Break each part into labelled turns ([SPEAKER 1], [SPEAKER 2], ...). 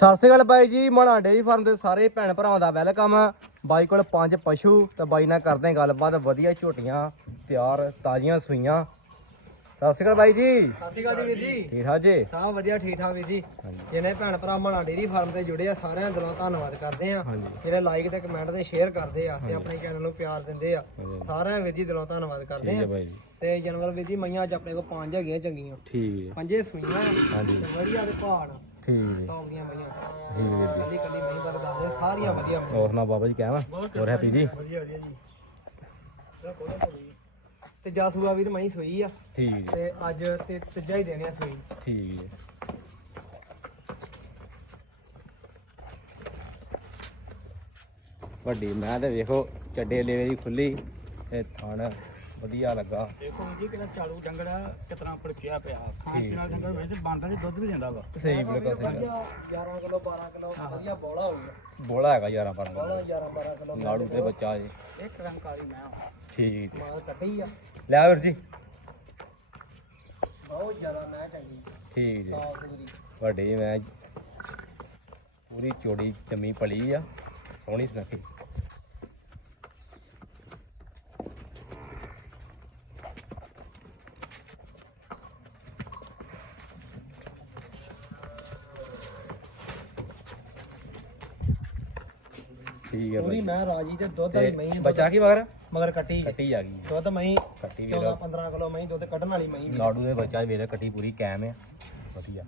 [SPEAKER 1] ਸਤਿ ਸ਼੍ਰੀ ਅਕਾਲ ਬਾਈ ਜੀ ਮਣਾ dairy farm ਦੇ ਸਾਰੇ ਭੈਣ ਭਰਾਵਾਂ ਦਾ ਵੈਲਕਮ। ਬਾਈ ਕੋਲ ਪੰਜ ਪਸ਼ੂ ਤੇ ਬਾਈ ਨਾਲ ਕਰਦੇ ਹਾਂ ਗੱਲਬਾਤ ਵਧੀਆ ਝੋਟੀਆਂ ਤਿਆਰ ਤਾਜ਼ੀਆਂ ਸੂਈਆਂ। ਸਤਿ ਸ਼੍ਰੀ ਅਕਾਲ ਬਾਈ ਜੀ।
[SPEAKER 2] ਸਤਿ ਸ਼੍ਰੀ ਅਕਾਲ ਜੀ ਵੀਰ ਜੀ।
[SPEAKER 1] ਠੀਕ ਠਾਕ ਜੀ?
[SPEAKER 2] ਸਭ ਵਧੀਆ ਠੀਕ ਠਾਕ ਵੀਰ ਜੀ।
[SPEAKER 1] ਹਾਂਜੀ।
[SPEAKER 2] ਜਿਹਨੇ ਭੈਣ ਭਰਾ ਮਣਾ ਡੇਰੀ ਫਾਰਮ ਤੇ ਜੁੜੇ ਆ ਸਾਰਿਆਂ ਦਿਲੋਂ ਧੰਨਵਾਦ ਕਰਦੇ ਆ ਜਿਹੜੇ ਲਾਈਕ ਤੇ ਕਮੈਂਟ ਤੇ ਸ਼ੇਅਰ ਕਰਦੇ ਆ ਤੇ ਆਪਣੇ ਚੈਨਲ ਨੂੰ ਪਿਆਰ ਦਿੰਦੇ ਆ। ਸਾਰਿਆਂ ਵੀਰ ਜੀ ਦਿਲੋਂ ਧੰਨਵਾਦ ਕਰਦੇ ਆ ਤੇ ਜਨਵਰ ਵੀਰ ਜੀ ਮਈਆਂ ਅੱਜ ਆਪਣੇ ਕੋਲ ਪੰਜ ਹੈਗੀਆਂ ਚੰਗੀਆਂ।
[SPEAKER 1] ਠੀਕ
[SPEAKER 2] ਪੰਜੇ ਸੂਈਆਂ
[SPEAKER 1] ਹਾਂਜੀ।
[SPEAKER 2] ਤੇ ਵਧੀਆ ਦੇ ਪਹਾੜ
[SPEAKER 1] ਠੀਕ। ਜੀ
[SPEAKER 2] ਟੌਪ ਦੀਆਂ ਮਈਆਂ
[SPEAKER 1] ਠੀਕ ਵੀਰ ਜੀ।
[SPEAKER 2] ਕੱਲੀ ਕੱਲੀ ਮਈ ਬਾਰੇ ਦੱਸਦੇ ਸਾਰੀਆਂ ਵਧੀਆ ਮਈਆਂ।
[SPEAKER 1] ਹੋਰ ਸੁਣਾ ਬਾਬਾ ਜੀ ਕਹਿਵਾ ਹੋਰ ਹੈਪੀ ਜੀ?
[SPEAKER 2] ਵਧੀਆ ਵਧੀਆ ਜੀ। ਤੇ ਜਾਸੂਆ ਵੀਰ ਮਈ ਸੂਈ ਆ।
[SPEAKER 1] ਠੀਕ। ਜੀ
[SPEAKER 2] ਤੇ ਅੱਜ ਤੇ ਤੀਜਾ ਹੀ ਦੇਣਿਆ ਸੂਈ।
[SPEAKER 1] ਠੀਕ। ਜੀ ਵੱਡੀ ਮੈਂ ਤੇ ਵੇਖੋ ਚੱਡੇ ਲੇਵੇ ਦੀ ਖੁੱਲੀ ਤੇ ਥਣ ਵਧੀਆ ਲੱਗਾ।
[SPEAKER 3] ਦੇਖੋ ਜੀ ਕਿਹੜਾ ਚਾਲੂ ਡੰਗੜਾ ਕਿਤਨਾ ਪੜਕਿਆ ਪਿਆ। ਖਾਣ
[SPEAKER 1] ਠੀਕ
[SPEAKER 3] ਪੀਣ ਵਾਲਾ ਡੰਗਰ ਵੈਸੇ ਬਾਂਦਾ ਜੀ ਦੁੱਧ ਵੀ ਦਿੰਦਾ ਵਾ।
[SPEAKER 1] ਸਹੀ ਬਿਲਕੁਲ ਸਹੀ।
[SPEAKER 2] ਵਧੀਆ 11 ਕਿਲੋ 12 ਕਿਲੋ ਵਧੀਆ ਬੋਲਾ ਹੋਊਗਾ।
[SPEAKER 1] ਬੋਲਾ ਹੈਗਾ ਯਾਰਾਂ ਪਰ
[SPEAKER 2] ਬੋਲਾ 11 12 ਕਿਲੋ
[SPEAKER 1] ਨਾੜੂ ਤੇ ਬੱਚਾ ਜੀ।
[SPEAKER 3] ਇੱਕ ਰੰਗਕਾਰੀ ਮੈਂ ਹਾਂ।
[SPEAKER 1] ਠੀਕ ਜੀ
[SPEAKER 2] ਮਾਂ ਕੱਟੀ ਆ।
[SPEAKER 1] ਲੈ ਵੀਰ ਜੀ।
[SPEAKER 2] ਬਹੁਤ ਜ਼ਿਆਦਾ ਮੈਂ ਚੰਗੀ।
[SPEAKER 1] ਠੀਕ ਜੀ। ਵੱਡੀ ਮੈਂ। ਪੂਰੀ ਚੋੜੀ ਚੰਮੀ ਪਲੀ ਆ। ਸੋਹਣੀ ਸੁਨੱਖੀ। ਠੀਕ ਹੈ
[SPEAKER 2] ਪੂਰੀ ਮੈਂ ਰਾਜੀ ਤੇ ਦੁੱਧ ਵਾਲੀ ਮਹੀਂ
[SPEAKER 1] ਤੇ ਬੱਚਾ ਕੀ ਮਗਰ?
[SPEAKER 2] ਮਗਰ ਕੱਟੀ
[SPEAKER 1] ਕੱਟੀ ਆ ਗਈ
[SPEAKER 2] ਦੁੱਧ ਮਹੀਂ
[SPEAKER 1] ਕੱਟੀ ਵੀ
[SPEAKER 2] 14 15 ਕਿਲੋ ਮਹੀਂ ਦੁੱਧ ਕੱਢਣ ਵਾਲੀ ਮਹੀਂ
[SPEAKER 1] ਲਾੜੂ ਦੇ ਬੱਚਾ ਵੇਲੇ ਕੱਟੀ ਪੂਰੀ ਕਾਇਮ ਆ। ਵਧੀਆ।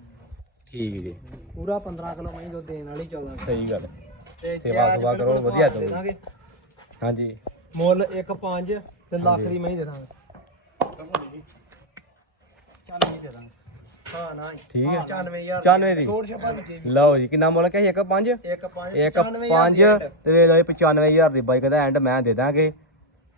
[SPEAKER 1] ਠੀਕ ਜੀ।
[SPEAKER 2] ਪੂਰਾ 15 ਕਿਲੋ ਮਹੀਂ ਦੁੱਧ ਦੇਣ ਵਾਲੀ 14
[SPEAKER 1] ਸਹੀ ਗੱਲ
[SPEAKER 2] ਤੇ
[SPEAKER 1] ਸੇਵਾ ਸੁਭਾ ਕਰੋ, ਵਧੀਆ
[SPEAKER 2] ਭਾਅ ਦੇ ਦਾਂਗੇ
[SPEAKER 1] ਹਾਂਜੀ।
[SPEAKER 2] ਮੁੱਲ 1.5 ਤੇ ਲੱਖ ਦੀ ਮਹੀਂ ਦੇ ਦਾਂਗੇ।
[SPEAKER 3] ਚੱਲ ਨਹੀਂ ਦੇ ਦਾਂਗੇ।
[SPEAKER 2] ਹਾਂ ਨਾ
[SPEAKER 1] ਠੀਕ ਹੈ।
[SPEAKER 2] 94000
[SPEAKER 1] 94 ਦੀ।
[SPEAKER 2] ਛੋੜ ਛਪਾ ਵਿੱਚ
[SPEAKER 1] ਲਓ ਜੀ ਕਿੰਨਾ ਮੁੱਲ ਕਿਹਾ 1 5
[SPEAKER 2] 1.5
[SPEAKER 1] ਇੱਕ 5 ਤੇ ਵੇ ਲਓ 95000 ਦੀ ਬਾਈ ਕਹਿੰਦਾ ਐਂਡ ਮੈਂ ਦੇ ਦਾਂਗੇ।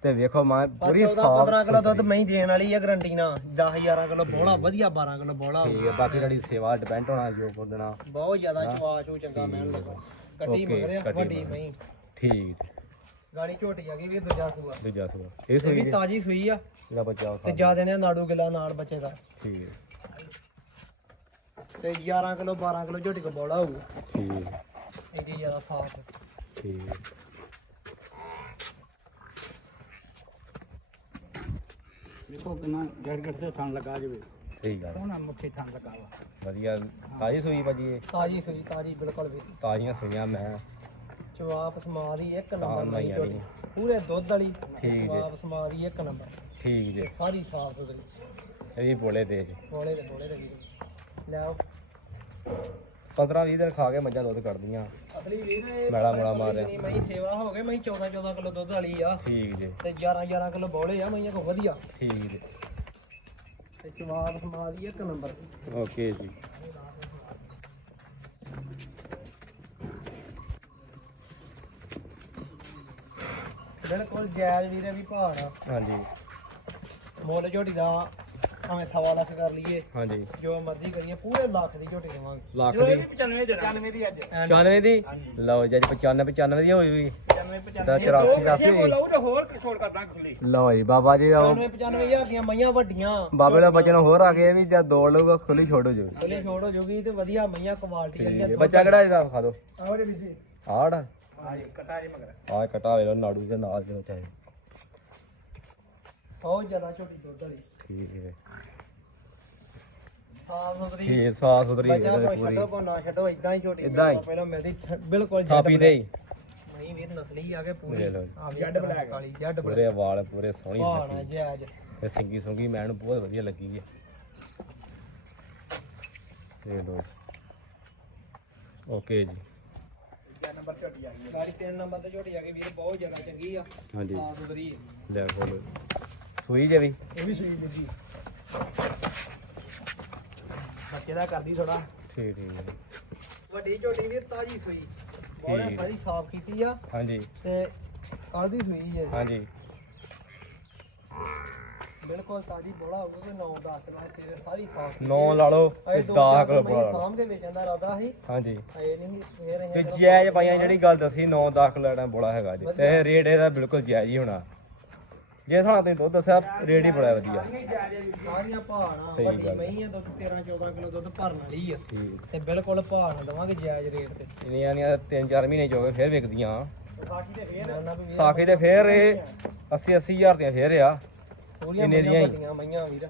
[SPEAKER 1] ਤੇ ਵੇਖੋ ਮੈਂ ਪੂਰੀ
[SPEAKER 2] 14
[SPEAKER 1] ਸਾਫ਼
[SPEAKER 2] 15 ਕਿਲੋ ਦੁੱਧ ਮਹੀਂ ਦੇਣ ਵਾਲੀ ਹੈ ਗਰੰਟੀ ਨਾਲ। 10 11 ਕਿਲੋ ਬੋਲਾ ਵਧੀਆ 12 ਕਿਲੋ ਬੋਲਾ
[SPEAKER 1] ਠੀਕ ਹੈ ਬਾਕੀ ਤੁਹਾਡੀ ਸੇਵਾ ਡਿਪੈਂਡ ਹੋਣਾ ਜੋ ਕੋ ਦੇਣਾ।
[SPEAKER 2] ਬਹੁਤ ਜ਼ਿਆਦਾ ਚਵਾ ਚੂ ਚੰਗਾ ਮੈਨ ਲੱਗਾ ਕੱਟੀ ਮਗਰਿਆ ਵੱਡੀ। ਮਹੀਂ
[SPEAKER 1] ਠੀਕ
[SPEAKER 2] ਗਾੜੀ ਝੋਟੀ ਆ ਗਈ ਵੀ ਦੂਜਾ ਸੂਆ।
[SPEAKER 1] ਦੂਜਾ ਸੁਣਾ ਇਹ ਸੋਈ
[SPEAKER 2] ਵੀ ਤਾਜੀ ਸੂਈ ਆ।
[SPEAKER 1] ਇਹਦਾ ਬੱਚਾ
[SPEAKER 2] ਤੇ ਜਾ ਦੇਣੇ ਨਾੜੂ ਗਿਲਾ ਨਾਲ ਬੱਚੇ ਦਾ।
[SPEAKER 1] ਠੀਕ ਹੈ।
[SPEAKER 2] ਤੇ 11 ਕਿਲੋ 12 ਕਿਲੋ ਝੋਟੀ ਕੋ ਬੋਲਾ ਹੋਊ।
[SPEAKER 1] ਠੀਕ। ਹੈ,
[SPEAKER 2] ਇਹਦੀ ਜ਼ਿਆਦਾ ਸਾਫ਼
[SPEAKER 1] ਠੀਕ। ਹੈ।
[SPEAKER 3] ਦੇਖੋ ਕਿੰਨਾ ਗੜ ਗੜ ਤੇ ਥਣ ਲਗਾ ਜਵੇ।
[SPEAKER 1] ਸਹੀ ਗੱਲ
[SPEAKER 3] ਸੋਹਣਾ ਮੁੱਠੀ ਥਣ ਲਗਾ ਵਾ।
[SPEAKER 1] ਵਧੀਆ। ਤਾਜੀ ਸੂਈ ਭਾਜੀ ਇਹ?
[SPEAKER 2] ਤਾਜੀ ਸੂਈ ਤਾਜੀ ਬਿਲਕੁਲ ਵੀ।
[SPEAKER 1] ਤਾਜ਼ੀਆਂ ਸੂਈਆਂ ਮੈਂ।
[SPEAKER 2] ਜਵਾਬ ਸਮਾ ਦੀ ਇੱਕ ਨੰਬਰ
[SPEAKER 1] ਮਈਆਂ
[SPEAKER 2] ਝੋਟੀ। ਪੂਰੇ ਦੁੱਧ ਵਾਲੀ।
[SPEAKER 1] ਠੀਕ ਜੀ।
[SPEAKER 2] ਜਵਾਬ ਸਮਾ ਦੀ ਇੱਕ ਨੰਬਰ।
[SPEAKER 1] ਠੀਕ ਜੀ।
[SPEAKER 2] ਸਾਰੀ ਸਾਫ਼ ਸੁਥਰੀ।
[SPEAKER 1] ਇਹ ਵੀ ਬੋਲੇ ਦੇ। ਜੀ
[SPEAKER 2] ਬੋਲੇ ਦੇ ਬੋਲੇ ਦੇ ਵੀਰ ਲੈ ਆਓ।
[SPEAKER 1] 15 20 ਦਿਨ ਖਾ ਕੇ ਮੱਝਾਂ ਦੁੱਧ ਕੱਢਦੀਆਂ।
[SPEAKER 2] ਅਸਲੀ ਵੀਰ ਇਹ
[SPEAKER 1] ਮੈਲਾ ਮੁਲਾ ਮਾਰਿਆ।
[SPEAKER 2] ਜਿੰਨੀ ਮਹੀਂ ਸੇਵਾ ਹੋ ਗਏ ਮਹੀਂ 14 14 ਕਿਲੋ ਦੁੱਧ ਵਾਲੀ ਆ।
[SPEAKER 1] ਠੀਕ ਜੀ।
[SPEAKER 2] ਤੇ 11 11 ਕਿਲੋ ਬੋਲੇ ਆ ਮਈਆਂ ਕੋ ਵਧੀਆ।
[SPEAKER 1] ਠੀਕ ਜੀ।
[SPEAKER 2] ਤੇ ਜਵਾਬ ਸਮਾ ਦੀ ਇੱਕ ਨੰਬਰ।
[SPEAKER 1] ਓਕੇ ਜੀ।
[SPEAKER 2] ਬਿਲਕੁਲ ਜਾਇਜ਼ ਵੀਰੇ ਵੀ ਭਾਅ ਆ।
[SPEAKER 1] ਹਾਂਜੀ।
[SPEAKER 2] ਮੁੱਲ ਝੋਟੀ ਦਾ ਭਾਵੇਂ ਸਵਾ ਲੱਖ ਕਰ ਲਈਏ।
[SPEAKER 1] ਹਾਂਜੀ।
[SPEAKER 2] ਜੋ ਮਰਜ਼ੀ ਕਰੀਏ ਪੂਰੇ ਲੱਖ ਦੀ ਝੋਟੀ ਦੇਵਾਂਗੇ।
[SPEAKER 1] ਲੱਖ ਦੀ?
[SPEAKER 3] ਵੀ 95 ਦੇ 95 ਦੀ ਅੱਜ।
[SPEAKER 1] 94 ਦੀ? ਲਓ ਜੀ ਅੱਜ 95 95 ਦੀ ਹੋਈ ਹੋਈ।
[SPEAKER 3] 95
[SPEAKER 1] ਤਾਂ
[SPEAKER 3] 95
[SPEAKER 1] 84 84
[SPEAKER 3] ਉਹ ਲਊ ਤੇ ਹੋਰ ਕਿ ਛੋੜ ਕਰਦਾ ਖੁੱਲੀ।
[SPEAKER 1] ਲਓ ਜੀ ਬਾਬਾ ਜੀ ਦਾ
[SPEAKER 2] 95 95000 ਦੀਆਂ ਮਈਆਂ ਵੱਡੀਆਂ।
[SPEAKER 1] ਬਾਬੇ ਦਾ ਬਚਨ ਹੋਰ ਆ ਗਏ ਵੀ ਜਦ ਦੌੜ ਲਊਗਾ ਖੁੱਲੀ ਛੋੜ ਹੋ ਜਾਊਗੀ
[SPEAKER 2] ਖੁੱਲੀ ਛੋੜ ਹੋ ਜੂਗੀ ਤੇ ਵਧੀਆ ਮਈਆਂ ਕੁਆਲਿਟੀ ਵਾਲੀਆਂ
[SPEAKER 1] ਹੈ। ਬੱਚਾ ਕਿਹੜਾ ਇਹਦਾ ਖਾ ਦੋ
[SPEAKER 2] ਆਹ ਜੀ ਜੀ।
[SPEAKER 1] ਆੜ।
[SPEAKER 3] ਹਾਂ ਜੀ ਕਟਾ ਜੀ ਮਗਰ।
[SPEAKER 1] ਆ ਕਟਾ ਵੇ ਨਾੜੂ ਦੇ ਨਾਲ ਦੇ ਚਾਹੇ।
[SPEAKER 2] ਬਹੁਤ ਜ਼ਿਆਦਾ ਝੋਟੀ ਦੁੱਧ ਵਾਲੀ।
[SPEAKER 1] ਹੈ
[SPEAKER 2] ਸਾਫ਼ ਸੁਥਰੀ
[SPEAKER 1] ਠੀਕ ਸਾਫ਼ ਸੁਥਰੀ
[SPEAKER 2] ਬੱਚਾ
[SPEAKER 1] ਪੂਰੀ।
[SPEAKER 2] ਛੱਡੋ ਭਾਵੇਂ ਨਾ ਛੱਡੋ ਇਦਾਂ ਹੀ ਝੋਟੀ
[SPEAKER 1] ਏਦਾਂ ਹੀ।
[SPEAKER 2] ਪਹਿਲਾਂ ਮਿਲਦੀ ਥ- ਬਿਲਕੁਲ ਜੱਡ
[SPEAKER 1] ਥਾਪੀ ਦੇ ਹੀ।
[SPEAKER 2] ਮਈ ਵੀਰ ਨਸਲੀ ਆ ਕੇ ਪੂਰੀ।
[SPEAKER 1] ਲੈ ਲਓ।
[SPEAKER 2] ਆ ਜੱਡ ਬਲੈਕ ਵਾਲੀ ਜੱਡ
[SPEAKER 1] ਪੂਰੇ ਵਾਲ ਪੂਰੇ ਸੋਹਣੀ
[SPEAKER 2] ਭਾਣਾ
[SPEAKER 1] ਲੱਗੀ।
[SPEAKER 2] ਜਾਇਜ਼
[SPEAKER 1] ਤੇ ਸਿੰਗੀ ਸੁੰਗੀ ਮੈਨੂੰ ਬਹੁਤ ਵਧੀਆ ਲੱਗੀ ਹੈ ਇਹ ਲੋ ਓਕੇ ਜੀ।
[SPEAKER 3] ਨੰਬਰ ਝੋਟੀ ਆ ਗਈ।
[SPEAKER 2] ਸਾਰੀ ਤਿੰਨ ਨੰਬਰ ਤੇ ਝੋਟੀ ਆ ਗਈ ਵੀਰ ਬਹੁਤ ਜ਼ਿਆਦਾ ਚੰਗੀ ਆ।
[SPEAKER 1] ਹਾਂਜੀ।
[SPEAKER 2] ਸਾਫ਼ ਸੁਥਰੀ।
[SPEAKER 1] ਲੈ ਬੋਲੋ ਸੂਈ ਜੇ ਵੀ।
[SPEAKER 2] ਇਹ ਵੀ ਸੂਈ ਜੀ ਬੱਚੇ ਦਾ ਕਰਦੀ ਥੋੜਾ
[SPEAKER 1] ਠੀਕ ਠੀਕ।
[SPEAKER 2] ਵੱਡੀ ਝੋਟੀ ਵੀਰ ਤਾਜੀ ਸੂਈ। ਬਹੁਤ
[SPEAKER 1] ਠੀਕ।
[SPEAKER 2] ਸਾਰੀ ਸਾਫ਼ ਕੀਤੀ ਆ।
[SPEAKER 1] ਹਾਂਜੀ।
[SPEAKER 2] ਤੇ ਕੱਲ ਦੀ ਸੂਈ ਹੈ
[SPEAKER 1] ਹਾਂਜੀ।
[SPEAKER 2] ਬਿਲਕੁਲ ਤਾਜੀ ਬੋਲਾ ਹੋਊਗਾ ਕਿ 9 10 ਕਿਲੋ ਸਵੇਰੇ ਸਾਰੀ ਸਾਫ਼
[SPEAKER 1] ਨੌ ਲਾ ਲਓ ਤੇ 10 ਕਿਲੋ ਪਾ ਲਓ
[SPEAKER 2] ਕੇ ਵੇਚਣ ਦਾ ਇਰਾਦਾ ਸੀ
[SPEAKER 1] ਹਾਂਜੀ।
[SPEAKER 2] ਇਹ ਨਹੀਂ ਇਹ
[SPEAKER 1] ਤੇ ਜਾਇਜ਼ ਪਾਈਆਂ ਜਿਹੜੀ ਗੱਲ ਦੱਸੀ 9 10 ਕਿਲੋ ਲੈਣਾ ਬੋਲਾ ਹੈਗਾ ਜੀ। ਤੇ ਰੇਟ ਇਹਦਾ ਬਿਲਕੁਲ ਜਾਇਜ਼ ਹੀ ਹੋਣਾ। ਜੇ ਹਿਸਾਬ ਤੇ ਦੁੱਧ ਦੱਸਿਆ ਰੇਟ ਹੀ ਬੜਾ ਵਧੀਆ।
[SPEAKER 2] ਸਾਰੀਆਂ ਪਹਾੜਾਂ
[SPEAKER 1] ਸਹੀ
[SPEAKER 2] ਵੱਡੀ
[SPEAKER 1] ਗੱਲ।
[SPEAKER 2] ਮਹੀਂ ਆ ਦੁੱਧ 13 14 ਕਿਲੋ ਦੁੱਧ ਭਰਨ ਵਾਲੀ ਆ।
[SPEAKER 1] ਠੀਕ।
[SPEAKER 2] ਤੇ ਬਿਲਕੁਲ ਪਹਾੜ ਦਵਾਂਗੇ ਜਾਇਜ਼ ਰੇਟ ਤੇ।
[SPEAKER 1] ਇੰਨੀਆਂ ਨੀਆਂ ਤਿੰਨ ਚਾਰ ਮਹੀਨੇ ਚ ਹੋ ਗਏ ਫੇਰ ਵਿਕਦੀਆਂ।
[SPEAKER 2] ਸਾਖੀ ਤੇ ਫੇਰ ਉਹਨਾਂ ਵੀ
[SPEAKER 1] ਸਾਖੀ ਦੇ ਫੇਰ ਇਹ 80 80 ਹਜ਼ਾਰ ਦੀਆਂ ਫੇਰ ਆ।
[SPEAKER 2] ਪੂਰੀਆਂ
[SPEAKER 1] ਇੰਨੇ ਦੀਆਂ ਹੀ।
[SPEAKER 2] ਵੱਡੀਆਂ ਮਈਆਂ ਵੀਰ।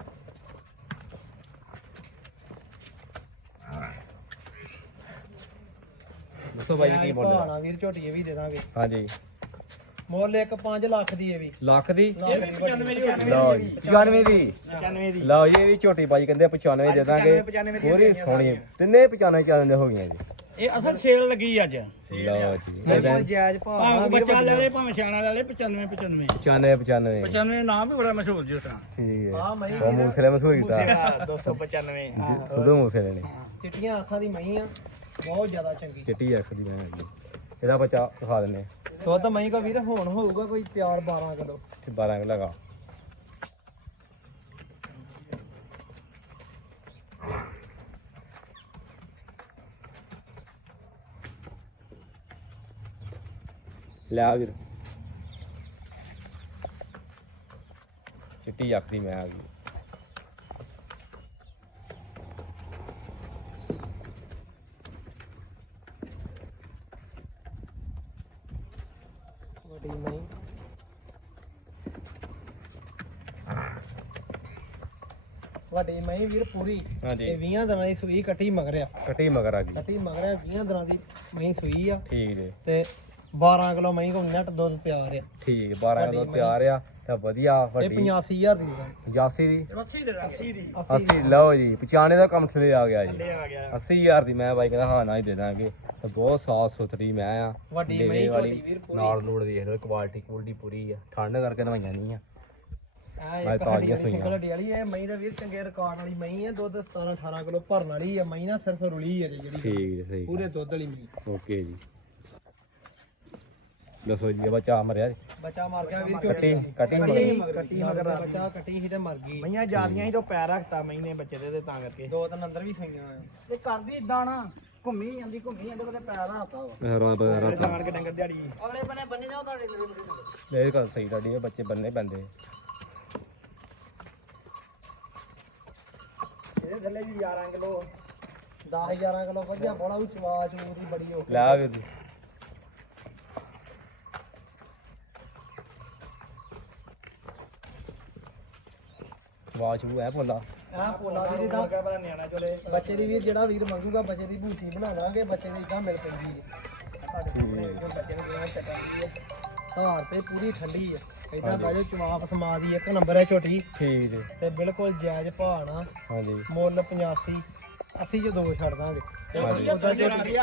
[SPEAKER 1] ਦੱਸੋ ਬਾਈ ਕੀ?
[SPEAKER 2] ਪਹਾੜਾਂ ਵੀਰ ਝੋਟੀ ਇਹ ਵੀ ਦੇ ਦਾਂਗੇ।
[SPEAKER 1] ਹਾਂਜੀ।
[SPEAKER 2] ਮੁੱਲ ਇੱਕ 5 ਲੱਖ ਦੀ ਇਹ ਵੀ।
[SPEAKER 1] ਲੱਖ ਦੀ?
[SPEAKER 2] ਲੱਖ ਦੀ। ਵੱਡੀ।
[SPEAKER 1] ਲਓ ਜੀ 95 ਦੀ।
[SPEAKER 3] 95 ਦੀ।
[SPEAKER 1] ਲਓ ਜੀ ਇਹ ਵੀ ਝੋਟੀ ਬਾਈ ਕਹਿੰਦੇ 95 ਦੇ ਦਾਂਗੇ।
[SPEAKER 3] 95
[SPEAKER 1] ਪੂਰੀ ਸੋਹਣੀ। ਤਿੰਨੇ 95 ਚੱਲਣ ਦੇ ਹੋ ਗਈਆਂ ਜੀ।
[SPEAKER 3] ਇਹ ਅਸਲ ਸੇਲ ਲੱਗੀ ਅੱਜ।
[SPEAKER 1] ਲਓ ਜੀ
[SPEAKER 2] ਬਿਲਕੁਲ ਜਾਇਜ਼ ਭਾਅ
[SPEAKER 3] ਭਾਵੇਂ
[SPEAKER 2] ਵੀਰ
[SPEAKER 3] ਬੱਚਾ ਲੈ ਲੈ ਭਾਵੇਂ ਸਿਆਣਾ ਲੈ ਲੈ 95 95
[SPEAKER 1] 95 95
[SPEAKER 3] 95 ਨਾਮ ਵੀ ਬੜਾ ਮਸ਼ਹੂਰ ਜੀ ਉਸ ਤਰ੍ਹਾਂ
[SPEAKER 1] ਠੀਕ ਹੈ।
[SPEAKER 2] ਹਾਂ ਮਈ
[SPEAKER 1] ਉਹ ਮੂਸੇ ਮਸ਼ਹੂਰੀ ਤਾਂ।
[SPEAKER 3] 295 ਹਾਂ
[SPEAKER 1] ਸੁਧੂ ਮੂਸੇ ਨੇ।
[SPEAKER 2] ਚਿੱਟੀਆਂ ਅੱਖਾਂ ਦੀ ਮਈ ਆ ਬਹੁਤ ਜ਼ਿਆਦਾ ਚੰਗੀ।
[SPEAKER 1] ਚਿੱਟੀ ਅੱਖ ਦੀ ਮੈਂ। ਇਹਦਾ ਬੱਚਾ ਦਿਖਾ ਦਿੰਨੇ
[SPEAKER 2] ਦੁੱਧ ਮਈ ਕੋ ਵੀਰ, ਹੁਣ ਹੋਊਗਾ ਕੋਈ ਤਿਆਰ 12 ਕਿਲੋ।
[SPEAKER 1] ਤੇ 12 ਕਿਲੋ ਲਗਾ ਲੈ ਵੀਰ। ਚਿੱਟੀ ਅੱਖ ਮੈਂ ਆ ਗਈ
[SPEAKER 2] ਵੱਡੀ ਮਈ ਵੱਡੀ ਮਈ ਵੀਰ ਪੂਰੀ
[SPEAKER 1] ਹਾਂਜੀ।
[SPEAKER 2] ਇਹ 20 ਦਿਨਾਂ ਦੀ ਸੂਈ ਕੱਟੀ ਮਗਰਿਆ
[SPEAKER 1] ਕੱਟੀ ਮਗਰ ਆ ਗਈ
[SPEAKER 2] ਕੱਟੀ ਮਗਰਿਆ 20 ਦਿਨਾਂ ਦੀ ਮਈ ਸੂਈ ਆ।
[SPEAKER 1] ਠੀਕ ਜੀ।
[SPEAKER 2] ਤੇ 12 ਕਿਲੋ ਮਈ ਕੋ ਨੈਟ ਦੁੱਧ ਤਿਆਰ ਆ।
[SPEAKER 1] ਠੀਕ 12 ਕਿਲੋ ਤਿਆਰ ਆ ਤੇ ਵਧੀਆ
[SPEAKER 2] ਇਹ
[SPEAKER 1] ਵੱਡੀ।
[SPEAKER 2] 85000 ਦੀ
[SPEAKER 1] 85 ਦੀ?
[SPEAKER 3] 80 ਦੇ 80 ਦੀ।
[SPEAKER 1] 80 ਲਓ ਜੀ 95 ਦਾ ਕੰਮ ਥੱਲੇ ਆ ਗਿਆ ਜੀ।
[SPEAKER 3] ਲੈ ਆ ਗਿਆ।
[SPEAKER 1] 80000 ਦੀ ਮੈਂ ਬਾਈ ਕਹਿੰਦਾ ਹਾਂ ਨਾ ਹੀ ਦੇ ਦਾਂਗੇ। ਤੇ ਬਹੁਤ ਸਾਫ਼ ਸੁਥਰੀ ਮੈਂ ਆ।
[SPEAKER 2] ਵੱਡੀ
[SPEAKER 1] ਲੇਵੇ
[SPEAKER 2] ਮਹੀਂ
[SPEAKER 1] ਵਾਲੀ
[SPEAKER 2] ਵੱਡੀ ਵੀਰ ਪੂਰੀ।
[SPEAKER 1] ਨਾਲ ਨੂੜ ਦੇਖ ਲਓ ਕੁਆਲਿਟੀ ਕੁਆਲਿਟੀ ਪੂਰੀ ਆ। ਠੰਡ ਕਰਕੇ ਦਵਾਈਆਂ ਨਹੀਂ ਆ। ਮੈਂ ਤਾਜ਼ੀਆਂ ਸੂਈਆਂ।
[SPEAKER 2] ਹੱਡੀ ਵਾਲੀ ਇਹ ਮਈ ਦਾ ਵੀਰ ਚੰਗੇ ਰਿਕਾਰਡ ਵਾਲੀ ਮਈ ਆ ਦੁੱਧ 17 18 ਕਿਲੋ ਭਰਨ ਵਾਲੀ ਆ ਮਈ ਨਾ ਸਿਰਫ ਰੁਲੀ ਹੈ ਜਿਹੜੀ।
[SPEAKER 1] ਠੀਕ ਹੈ ਸਹੀ
[SPEAKER 2] ਪੂਰੇ ਦੁੱਧ ਵਾਲੀ ਮਈ
[SPEAKER 1] ਓਕੇ ਜੀ। ਦੱਸੋ ਜੀ ਬੱਚਾ ਮਰਿਆ?
[SPEAKER 2] ਬੱਚਾ ਮਰ ਗਿਆ ਵੀਰ
[SPEAKER 1] ਕੱਟੀ ਕੱਟੀ
[SPEAKER 2] ਕੱਟੀ ਮਗਰ ਬੱਚਾ ਕੱਟੀ ਸੀ ਤੇ ਮਰ ਗਈ।
[SPEAKER 3] ਮਈਆਂ ਜਾਦੀਆਂ ਹੀ ਤੋਂ ਪੈਰ ਰੱਖਤਾ ਮਹੀਨੇ ਬੱਚੇ ਦੇ ਤੇ ਤਾਂ ਕਰਕੇ।
[SPEAKER 2] ਦੋ ਤਿੰਨ ਅੰਦਰ ਵੀ ਸਈਆਂ ਆ।
[SPEAKER 3] ਇਹ ਕਰਦੀ ਇਦਾਂ ਨਾ ਘੁੰਮੀ ਜਾਂਦੀ ਘੁੰਮੀ ਜਾਂਦੇ ਉਹਦੇ ਪੈਰ ਰੱਖਤਾ ਵਾ
[SPEAKER 1] ਹਰਾਂ ਬਗੈਰਾ
[SPEAKER 3] ਜਾਣ ਕੇ ਡੰਗਰ ਦਿਹਾੜੀ।
[SPEAKER 2] ਅਗਲੇ ਬੰਨੇ ਬੰਨੇ ਜਾਓ ਤੁਹਾਡੇ
[SPEAKER 1] ਇਹ ਗੱਲ ਸਹੀ ਤੁਹਾਡੀ ਬੱਚੇ ਬੰਨੇ ਪੈਂਦੇ।
[SPEAKER 3] ਇਹਦੇ ਥੱਲੇ ਵੀ 11 ਕਿਲੋ
[SPEAKER 2] 10 11 ਕਿਲੋ ਵਧੀਆ ਬੜਾ ਉਹ ਚਵਾ ਚੂ ਦੀ ਬੜੀ ਹੋ
[SPEAKER 1] ਲੈ ਆ ਵੀਰ ਜੀ ਵਾਚ ਬੂ ਐ ਭੋਲਾ।
[SPEAKER 2] ਆ ਪੋਲਾ ਵੀਰ ਦਾ
[SPEAKER 3] ਕਿਆ ਪਤਾ ਨਿਆਣਾ ਚੋਲੇ।
[SPEAKER 2] ਬੱਚੇ ਦੀ ਵੀਰ ਜਿਹੜਾ ਵੀਰ ਮੰਗੂਗਾ ਬੱਚੇ ਦੀ ਭੂਠੀ ਬਣਾਵਾਂਗੇ ਬੱਚੇ ਦੀ ਇਦਾਂ ਮਿਲ ਪੈਂਦੀ ਹੈ। ਸਾਡੇ ਕੋਲੇ ਬੱਚੇ ਨੂੰ ਜਿਹੜਾ ਚੱਕਾਂਦੀ ਹੈ ਧਾਰ ਤੇ ਪੂਰੀ ਠੰਡੀ ਹੈ। ਇਦਾਂ ਬਾਜੋ ਚਵਾਪ ਸਮਾ ਦੀ ਇੱਕ ਨੰਬਰ ਹੈ ਝੋਟੀ
[SPEAKER 1] ਠੀਕ ਜੀ।
[SPEAKER 2] ਤੇ ਬਿਲਕੁਲ ਜਾਇਜ਼ ਭਾਅ ਨਾ
[SPEAKER 1] ਹਾਂਜੀ।
[SPEAKER 2] ਮੁੱਲ 85 80 ਜੋ ਦੋ ਛੱਡ ਦਾਂਗੇ।
[SPEAKER 1] ਹਾਂਜੀ।
[SPEAKER 3] ਉਹਦਾ ਝੋਟੀ ਦੀ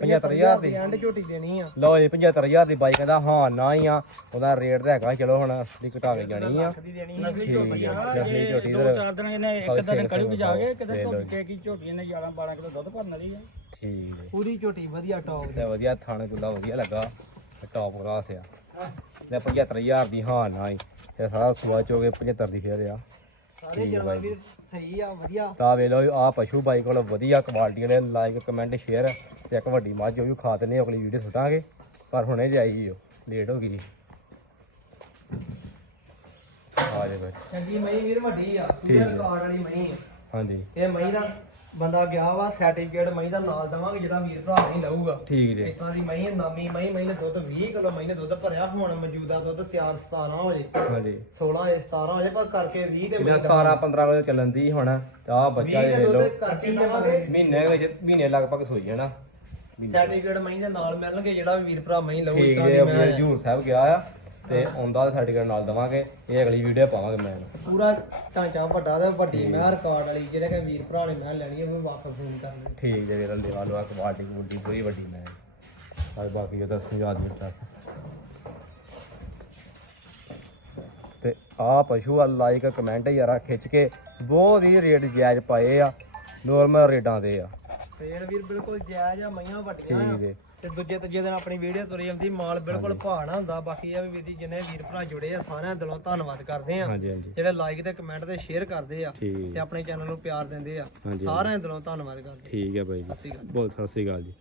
[SPEAKER 1] 75000 ਦੀ।
[SPEAKER 2] ਐਂਡ ਝੋਟੀ ਦੇਣੀ ਆ।
[SPEAKER 1] ਲਓ ਜੀ 75000 ਦੀ ਬਾਈ ਕਹਿੰਦਾ ਹਾਂ ਨਾ ਹੀ ਆ। ਉਹਦਾ ਰੇਟ ਤਾਂ ਹੈਗਾ ਚਲੋ ਹੁਣ ਦੀ ਘਟਾ ਕੇ ਜਾਣੀ ਆ।
[SPEAKER 3] ਦੀ ਦੇਣੀ ਨਸਲੀ
[SPEAKER 1] ਠੀਕ
[SPEAKER 3] ਝੋਟੀ
[SPEAKER 1] ਆ,
[SPEAKER 3] ਆ।
[SPEAKER 1] ਨਸਲੀ
[SPEAKER 3] ਇਹ
[SPEAKER 1] ਝੋਟੀ
[SPEAKER 3] ਦੋ
[SPEAKER 1] ਦਾ-
[SPEAKER 3] ਚਾਰ ਦਿਨ ਇਹਨੇ ਇੱਕ
[SPEAKER 1] ਹਾਂ,
[SPEAKER 3] ਦਿਨ
[SPEAKER 1] ਸੇਲ
[SPEAKER 3] ਕੜੂ ਜਾ ਕੇ
[SPEAKER 1] ਸੇਲ
[SPEAKER 3] ਕਿਤੇ
[SPEAKER 1] ਲਓ
[SPEAKER 3] ਝੋਟੀ ਕੀ ਝੋਟੀ ਨੇ 11 12 ਕਿਲੋ ਦੁੱਧ ਭਰਨ ਵਾਲੀ ਆ
[SPEAKER 1] ਠੀਕ ਜੀ।
[SPEAKER 2] ਪੂਰੀ ਝੋਟੀ ਵਧੀਆ ਟੌਪ
[SPEAKER 1] ਤੇ ਵਧੀਆ ਥਾਣੇ ਗੁੱਲਾ ਵਧੀਆ ਲੱਗਾ ਟੌਪ ਕਲਾਸ ਆ। ਤੇ 75000 ਦੀ ਹਾਂ ਨਾ ਹੀ। ਇਹ ਸਾਰਾ ਸੁਆ ਚੋ ਕੇ 75 ਦੀ ਫੇਰ ਆ।
[SPEAKER 2] ਸਾਰੇ ਜਨਮ ਵੀਰ ਸਹੀ ਆ ਵਧੀਆ।
[SPEAKER 1] ਤਾਂ ਵੇ ਲਓ ਆ ਪਸ਼ੂ ਬਾਈ ਕੋਲ ਵਧੀਆ ਕੁਆਲਿਟੀ ਵਾਲੇ ਲਾਈਕ ਕਮੈਂਟ ਸ਼ੇਅਰ ਤੇ ਇੱਕ ਵੱਡੀ ਮੱਝ ਉਹ ਵੀ ਖਾ ਦਿੰਦੇ ਅਗਲੀ ਵੀਡੀਓ ਸੁੱਟਾਂਗੇ। ਪਰ ਹੁਣੇ ਜਾਈ ਓ ਲੇਟ ਹੋ ਗਈ ਆ ਜੇ ਬਈ।
[SPEAKER 2] ਚੰਗੀ ਮਈ ਵੀਰ ਵੱਡੀ ਆ। ਪੂਰੇ
[SPEAKER 1] ਠੀਕ।
[SPEAKER 2] ਰਿਕਾਰਡ ਵਾਲੀ ਮਈ ਆ।
[SPEAKER 1] ਹਾਂਜੀ।
[SPEAKER 2] ਇਹ ਮਈ ਦਾ ਬੰਦਾ ਗਿਆ ਵਾ ਸਰਟੀਫਿਕੇਟ ਮਈ ਦਾ ਨਾਲ ਦਵਾਂਗੇ ਜਿਹੜਾ ਵੀਰ ਭਰਾ ਨਹੀਂ ਲਊਗਾ।
[SPEAKER 1] ਠੀਕ ਜੀ।
[SPEAKER 2] ਇਤਾਂ ਦੀ ਮਈ ਨਾਮੀ ਮਈ ਮਈ ਨੇ ਦੁੱਧ 20 ਕਿਲੋ ਮਈ ਨੇ ਦੁੱਧ ਭਰਿਆ ਹੁਣ ਮੌਜੂਦਾ ਦੁੱਧ ਤਿਆਰ 17 ਹੋ ਜੇ
[SPEAKER 1] ਹਾਂਜੀ।
[SPEAKER 2] 16 ਜੇ 17 ਹੋ ਜੇ ਪਰ ਕਰਕੇ 20 ਤੇ
[SPEAKER 1] ਇਹਨਾਂ 17 15 ਵਜੇ ਚੱਲਣ ਦੀ ਹੁਣ ਆ ਬੱਚਾ
[SPEAKER 2] 20
[SPEAKER 1] ਇਹ
[SPEAKER 2] ਦੇ
[SPEAKER 1] ਲੈ ਲਓ।
[SPEAKER 2] ਦੁੱਧ ਕਰਕੇ ਦਵਾਂਗੇ।
[SPEAKER 1] ਮਹੀਨੇ ਵਿੱਚ ਮਹੀਨੇ ਲਗਭਗ ਸੋਈ ਜਾਣਾ।
[SPEAKER 2] ਸਰਟੀਫਿਕੇਟ ਮਈ ਦੇ ਨਾਲ ਮਿਲਣਗੇ ਜਿਹੜਾ ਵੀ ਵੀਰ ਭਰਾ ਮਈ ਲਊ
[SPEAKER 1] ਠੀਕ
[SPEAKER 2] ਇਤਾਂ
[SPEAKER 1] ਜੇ
[SPEAKER 2] ਦੀ
[SPEAKER 1] ਆਪਣੇ
[SPEAKER 2] ਮੈਂ
[SPEAKER 1] ਹਜੂਰ ਸਾਹਿਬ ਗਿਆ ਆ। ਤੇ ਆਉਂਦਾ ਸਰਟੀਫਿਕੇਟ ਨਾਲ ਦਵਾਂਗੇ ਇਹ ਅਗਲੀ ਵੀਡੀਓ ਪਾਵਾਂਗੇ ਮੈਂ।
[SPEAKER 2] ਪੂਰਾ ਢਾਂਚਾ ਵੱਡਾ ਤੇ ਵੱਡੀ ਮੈਂ ਰਿਕਾਰਡ ਵਾਲੀ ਜਿਹੜੇ ਕਿ ਵੀਰ ਭਰਾ ਨੇ ਮੈਂ ਲੈਣੀ ਉਹ ਵਾਪਸ ਫੋਨ ਕਰਨਾ
[SPEAKER 1] ਠੀਕ ਜੇ ਵੀਰਾਂ ਦੇ ਵਾਲੋ ਆ ਕਵਾਟੀ ਕੁੜੀ ਪੂਰੀ ਵੱਡੀ ਮੈਂ। ਆ ਬਾਕੀ ਉਹਦਾ ਸਮਝਾ ਦਿਓ ਦੱਸ। ਤੇ ਆ ਪਸ਼ੂ ਆ ਲਾਈਕ ਕਮੈਂਟ ਯਾਰਾ ਖਿੱਚ ਕੇ ਬਹੁਤ ਹੀ ਰੇਟ ਜਾਇਜ਼ ਪਾਏ ਆ ਨੋਰਮਲ ਰੇਟਾਂ ਦੇ ਆ।
[SPEAKER 2] ਫੇਰ ਵੀਰ ਬਿਲਕੁਲ ਜਾਇਜ਼ ਆ ਮਈਆਂ ਵੱਡੀਆਂ
[SPEAKER 1] ਠੀਕ
[SPEAKER 2] ਆ।
[SPEAKER 1] ਜੇ
[SPEAKER 2] ਤੇ ਦੂਜੇ ਤੀਜੇ ਦਿਨ ਆਪਣੀ ਵੀਡੀਓ ਤੁਰੀ ਜਾਂਦੀ ਮਾਲ ਬਿਲਕੁਲ ਭਾਣਾ ਹੁੰਦਾ। ਬਾਕੀ ਇਹ ਵੀ ਵੀਰ ਜੀ ਜਿੰਨੇ ਵੀਰ ਭਰਾ ਜੁੜੇ ਆ ਸਾਰਿਆਂ ਦਾ ਦਿਲੋਂ ਧੰਨਵਾਦ ਕਰਦੇ ਆ।
[SPEAKER 1] ਹਾਂਜੀ ਹਾਂਜੀ।
[SPEAKER 2] ਜਿਹੜੇ ਲਾਈਕ ਤੇ ਕਮੈਂਟ ਤੇ ਸ਼ੇਅਰ ਕਰਦੇ ਆ
[SPEAKER 1] ਠੀਕ।
[SPEAKER 2] ਤੇ ਆਪਣੇ ਚੈਨਲ ਨੂੰ ਪਿਆਰ ਦਿੰਦੇ ਆ
[SPEAKER 1] ਹਾਂਜੀ
[SPEAKER 2] ਸਾਰਿਆਂ ਦਾ ਦਿਲੋਂ ਧੰਨਵਾਦ ਕਰਦੇ
[SPEAKER 1] ਠੀਕ ਹੈ ਬਾਈ
[SPEAKER 2] ਸਤਿ ਸ਼੍ਰੀ
[SPEAKER 1] ਜੀ
[SPEAKER 2] ਅਕਾਲ।
[SPEAKER 1] ਬਹੁਤ ਸਤਿ ਸ੍ਰੀ ਅਕਾਲ ਜੀ।